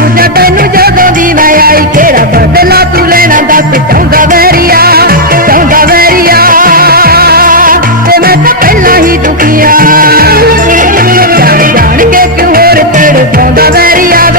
ਤੀਰਾ ਤੈਨੂੰ ਜਦੋਂ ਦੀ ਮੈਂ ਆਈ, ਕਿਹੜਾ ਬਦਲਾ ਤੂੰ ਲੈਣਾ ਦੱਸ? ਚਾਹੁੰਦਾ ਵੈਰੀਆ ਚਾਹੁੰਦਾ ਵੈਰੀਆ। ਤੇ ਮੈਂ ਤਾਂ ਪਹਿਲਾਂ ਹੀ ਦੁਖੀਆ ਜਾਣ ਜਾਣ ਕੇ ਕਿਉਂ ਹੋਰ ਤੜਪਾਉਂਦਾ ਵੈਰੀਆ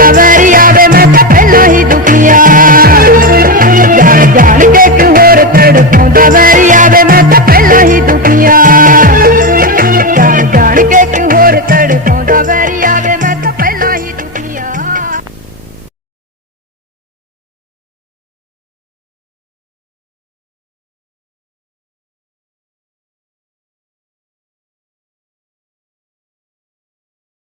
தவறியாத